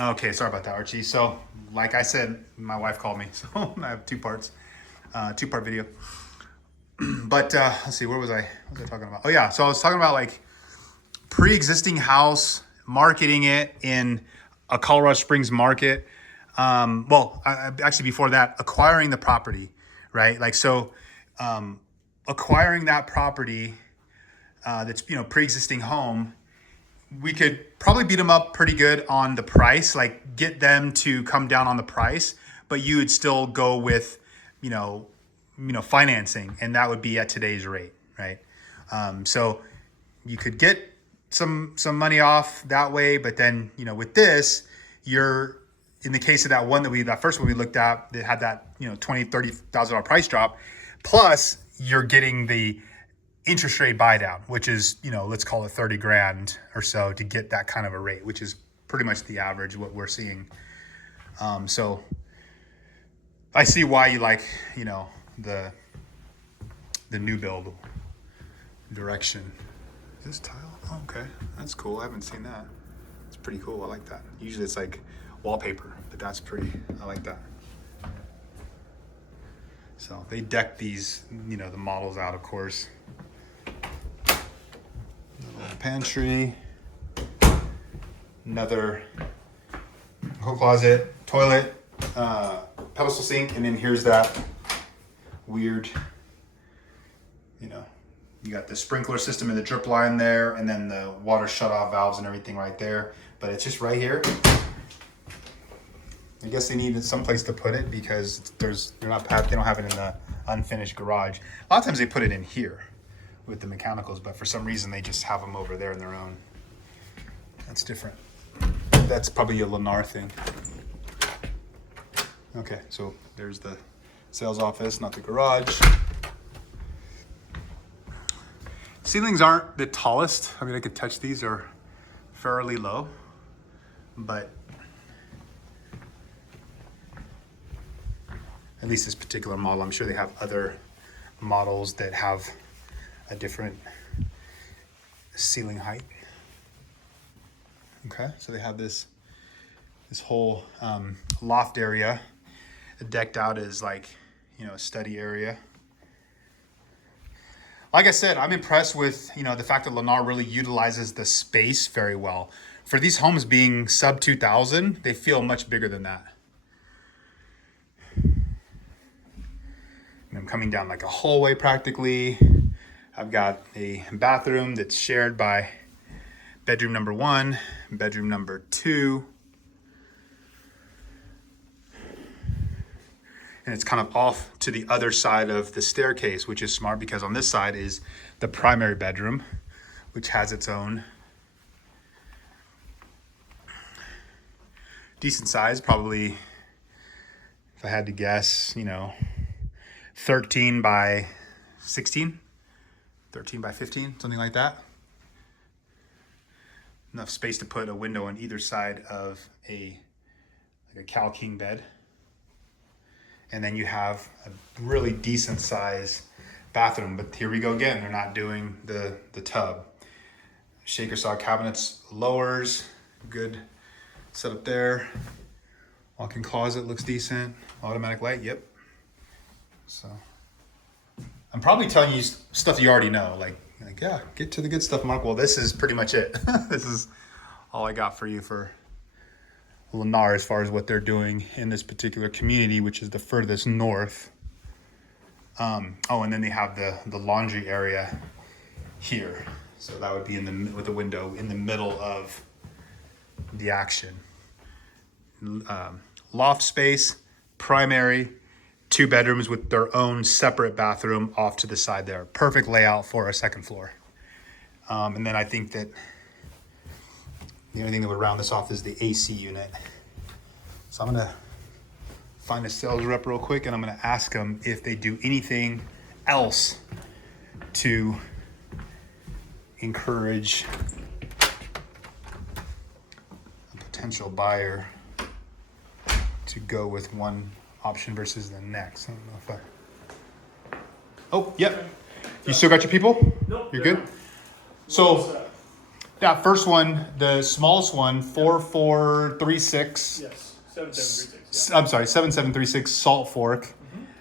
Okay, sorry about that, Archie. So, like I said, my wife called me, so I have two-part video. But let's see, what was I talking about? Oh yeah, so I was talking about like pre-existing house, marketing it in a Colorado Springs market. Actually, before that, acquiring the property, right? Like so, acquiring that property that's pre-existing home, we could probably beat them up pretty good on the price, like get them to come down on the price, but you would still go with, you know, financing, and that would be at today's rate, right? So you could get some money off that way, but then with this, you're in the case of that first one we looked at that had that $20,000-$30,000 price drop, plus you're getting the interest rate buy down, which is, let's call it 30 grand or so to get that kind of a rate, which is pretty much the average what we're seeing. So I see why you like, the new build direction. Is this tile? Oh, okay, that's cool. I haven't seen that. It's pretty cool. I like that. Usually it's like wallpaper, but that's pretty. I like that. So they deck these, the models out, of course. Little pantry, another coat closet, toilet, pedestal sink, and then here's that weird, you got the sprinkler system and the drip line there, and then the water shut-off valves and everything right there. But it's just right here. I guess they needed some place to put it because they don't have it in the unfinished garage. A lot of times they put it in here with the mechanicals, but for some reason they just have them over there in their own. That's different. That's probably a Lennar thing. Okay, so there's the sales office, not the garage. Ceilings aren't the tallest. I mean, I could touch these, are fairly low, but at least this particular model, I'm sure they have other models that have a different ceiling height. Okay, so they have this whole loft area decked out as like, a study area. Like I said, I'm impressed with, the fact that Lennar really utilizes the space very well. For these homes being sub 2,000, they feel much bigger than that. And I'm coming down like a hallway practically. I've got a bathroom that's shared by bedroom number 1, bedroom number 2. And it's kind of off to the other side of the staircase, which is smart because on this side is the primary bedroom, which has its own decent size, probably, if I had to guess, 13 by 16, 13 by 15, something like that. Enough space to put a window on either side of a Cal King bed. And then you have a really decent size bathroom, but here we go again. They're not doing the tub. Shaker saw cabinets, lowers, good setup there. Walk-in closet looks decent. Automatic light, yep. So I'm probably telling you stuff you already know. Like yeah, get to the good stuff, Mark. Well, this is pretty much it. This is all I got for you for Lennar as far as what they're doing in this particular community, which is the furthest north. And then they have the laundry area here, so that would be with the window in the middle of the action. Loft space, primary, 2 bedrooms with their own separate bathroom off to the side there. Perfect layout for a second floor. And then I think that the only thing that would round this off is the AC unit. So I'm gonna find a sales rep real quick and I'm gonna ask them if they do anything else to encourage a potential buyer to go with one option versus the next. I don't know if Oh, yep. You still got your people? Nope. You're good? So That first one, the smallest one, 4436. Yes, 7736. I'm sorry, 7736 Salt Fork.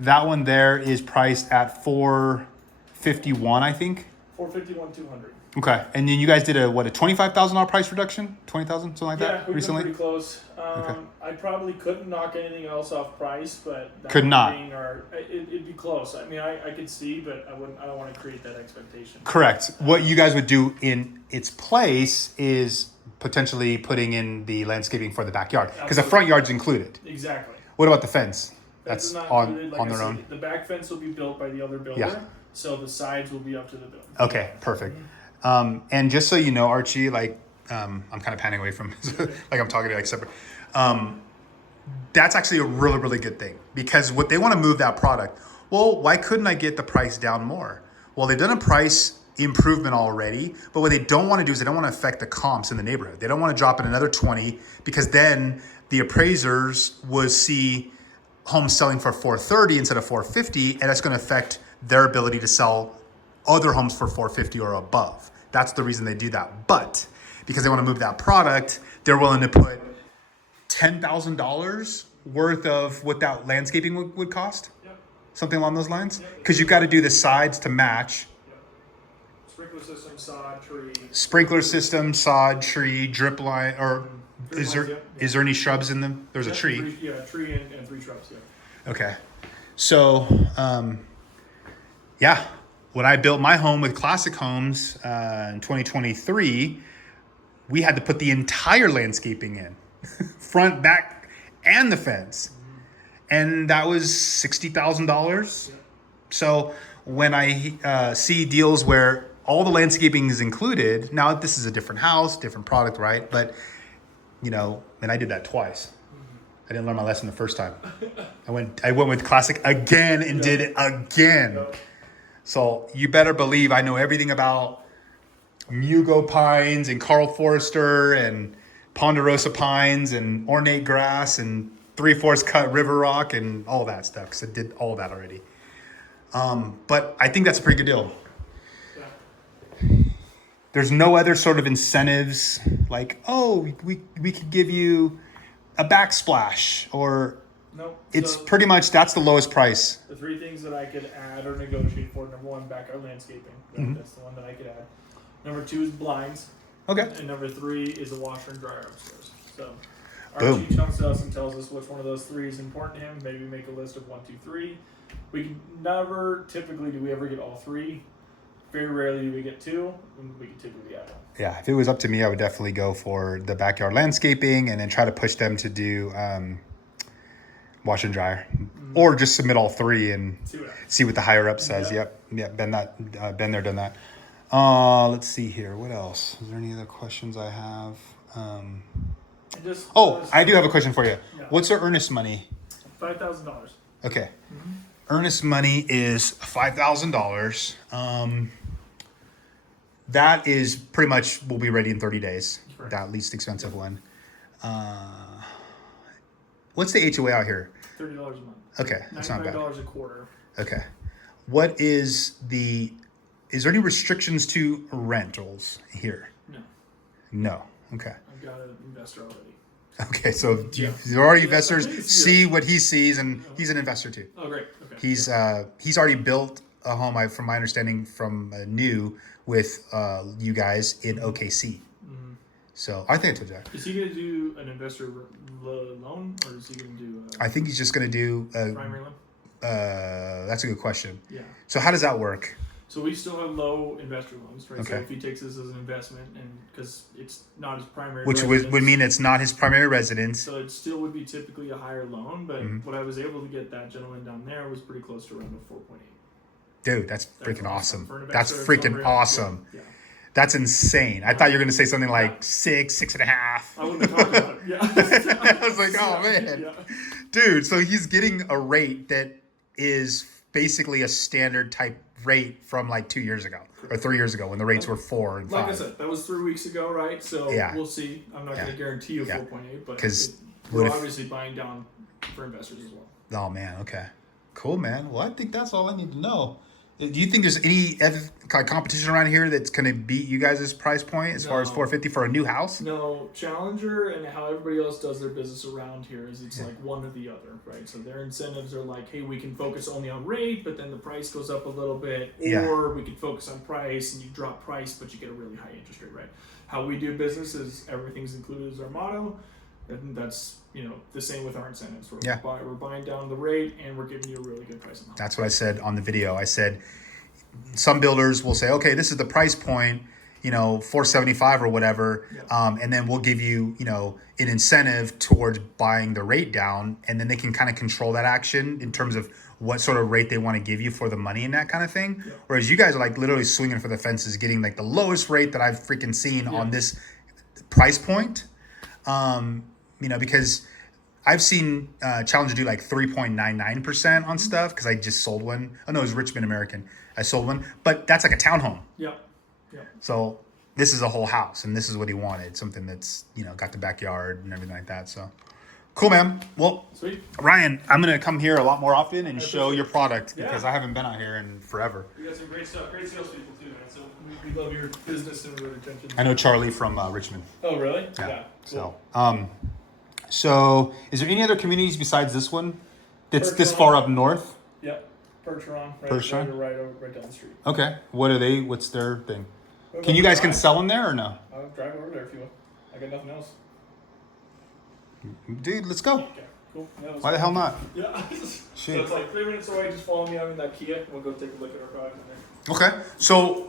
That one there is priced at 451, I think. 451,200. Okay, and then you guys did a $25,000 price reduction, 20,000, something like that, we've recently. been pretty close. Okay. I probably couldn't knock anything else off price, but that Could not. It'd be close. I mean, I could see, but I wouldn't. I don't want to create that expectation. Correct. What you guys would do in its place is potentially putting in the landscaping for the backyard because the front yard's included. Exactly. What about the fence? Fence is That's not included. on Like their own. The back fence will be built by the other builder. Yeah. So the sides will be up to the builder. Okay, perfect. And just so you know, Archie, like I'm kind of panning away from like I'm talking to you like separate. That's actually a really, really good thing because what they want to move that product. Well, why couldn't I get the price down more? Well, they've done a price improvement already, but what they don't want to do is they don't want to affect the comps in the neighborhood. They don't want to drop it another 20 because then the appraisers would see homes selling for 430 instead of 450, and that's going to affect their ability to sell other homes for 450 or above. That's the reason they do that. But because they want to move that product, they're willing to put $10,000 worth of what that landscaping would cost. Yep. Something along those lines. Because you've got to do the sides to match. Yep. Sprinkler system, sod, tree. Sprinkler system, sod, tree, drip line, or Drip is there lines, is there any shrubs in them? There's a tree. A tree and 3 shrubs. Yeah. Okay. So, yeah, when I built my home with Classic Homes in 2023, we had to put the entire landscaping in, front, back, and the fence. And that was $60,000. Yeah. So when I see deals where all the landscaping is included, now this is a different house, different product, right? But, you know, and I did that twice. I didn't learn my lesson the first time. I went with Classic again and did it again. Yep. So you better believe I know everything about Mugo pines and Carl Forester and Ponderosa pines and ornate grass and 3/4 cut river rock and all that stuff because I did all that already. But I think that's a pretty good deal. Yeah. There's no other sort of incentives like, oh, we could give you a backsplash or No. it's So pretty much that's the lowest price. the 3 things that I could add or negotiate for: number 1, backyard landscaping. That's the one that I could add. Number 2 is blinds. Okay. And number 3 is a washer and dryer upstairs. So Boom. Archie comes to us and tells us which one of those 3 is important to him. Maybe make a list of 1, 2, 3. We can never typically do we ever get all 3. Very rarely do we get 2, and we can typically add 1. Yeah, if it was up to me, I would definitely go for the backyard landscaping and then try to push them to do wash and dryer, or just submit all 3 and see what the higher up says. Yeah. Yep. Been there, done that. Let's see here. What else? Is there any other questions I have? I do have a question for you. Yeah. What's our earnest money? $5,000. Okay. Earnest money is $5,000. That is pretty much will be ready in 30 days. Correct. That least expensive one. What's the HOA out here? $30 a month. Okay, that's not bad. $95 a quarter. Okay. What is is there any restrictions to rentals here? No, No. Okay. I've got an investor already. Okay, so there are investors Yeah. see what he sees, and he's an investor too. Oh, great. Okay. He's already built a home, from my understanding, from new with you guys in OKC. So I think I told you that. Is he going to do an investor loan, or is he going to do I think he's just going to do primary loan? that's a good question. Yeah. So how does that work? So we still have low investor loans, right? So Okay. if he takes this as an investment, and because it's not his primary, Which residence, would mean it's not his primary residence. so it still would be typically a higher loan. But Mm-hmm. what I was able to get that gentleman down there was pretty close to around the 4.8. Dude, that's freaking awesome. For an That's investor, it's freaking unreal. awesome. Yeah. That's insane. I thought you were going to say something like 6.5. I wouldn't have talked about it. Yeah. I was like, oh man. Yeah. Dude, so he's getting a rate that is basically a standard type rate from like 2 years ago or 3 years ago when the rates were 4 and 5. Like I said, that was 3 weeks ago, right? So Yeah. we'll see. I'm not going to guarantee you Yeah. 4.8, but 'Cause we're what if- obviously buying down for investors as well. Oh man, okay. Cool, man. Well, I think that's all I need to know. Do you think there's any kind of competition around here that's going to beat you guys' price point as far as 450 for a new house? No, Challenger and how everybody else does their business around here is it's like one or the other, right? So their incentives are like, hey, we can focus only on rate, but then the price goes up a little bit, or we can focus on price and you drop price, but you get a really high interest rate, right? How we do business is everything's included as our motto, and that's the same with our incentives. We're buying down the rate and we're giving you a really good price on the home. That's what I said on the video. I said some builders will say, okay, this is the price point, $475 or whatever, and then we'll give you, an incentive towards buying the rate down, and then they can kind of control that action in terms of what sort of rate they want to give you for the money and that kind of thing. Yeah. Whereas you guys are like literally swinging for the fences, getting like the lowest rate that I've freaking seen on this price point. Because I've seen Challenger do like 3.99% on stuff because I just sold one. Oh no, it was Richmond American. I sold one, but that's like a townhome. Yeah. So this is a whole house, and this is what he wanted, something that's got the backyard and everything like that. So cool, man. Well, sweet. Ryan, I'm gonna come here a lot more often and show your product because I haven't been out here in forever. You got some great stuff, great salespeople too, man. So we love your business and your attention. I know Charlie from Richmond. Oh, really? Yeah. Cool. So is there any other communities besides this one that's this far up north? Yep. Percheron. Right down the street. Okay. What are they? What's their thing? Can you guys sell them there or no? I'll drive over there if you want. I got nothing else. Dude, let's go. Okay, cool. Why the hell not? Yeah. Shit. So it's like 3 minutes away. Just follow me out in that Kia, and we'll go take a look at our product in there. Okay. So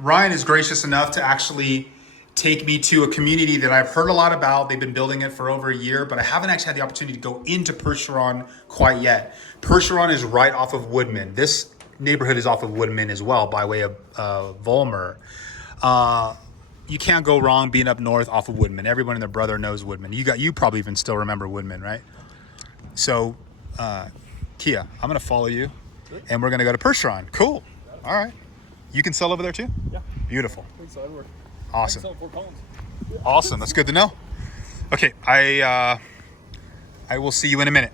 Ryan is gracious enough to actually take me to a community that I've heard a lot about. They've been building it for over a year, but I haven't actually had the opportunity to go into Percheron quite yet. Percheron is right off of Woodman. This neighborhood is off of Woodman as well, by way of Volmer. You can't go wrong being up north off of Woodman. Everyone and their brother knows Woodman. You probably even still remember Woodman, right? So, Kia, I'm gonna follow you, and we're gonna go to Percheron. Cool. All right. You can sell over there too? Yeah. Beautiful. I think so. I'd work. Awesome. I can sell 4 columns. Awesome. That's good to know. Okay, I will see you in a minute.